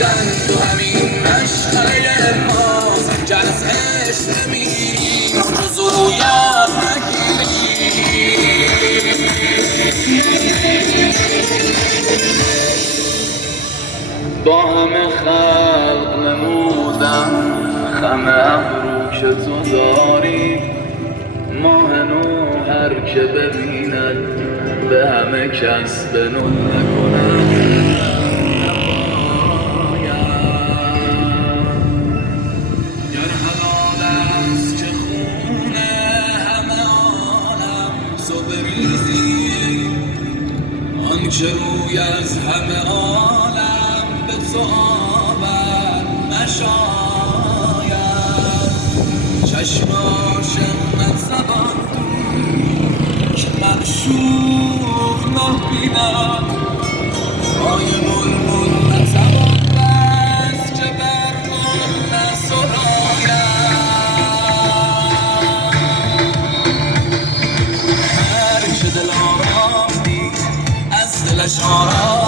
دیدن تو همین مشعله ماست که از عشق نمیریم جز رویت با همه خلق نمودم خم ابرو که تو داری ماه نو هر که ببیند به همه کس به نو نکنم گر حلال است که خونه همه عالم تو بریزی آن که روی از همه عالم به تو آور نشاید چشم عاشق نتوان که معشوق نه بیند پای بلبل نتوان بست که بر گل نسراید هر که دل آرام دید از دلش آرام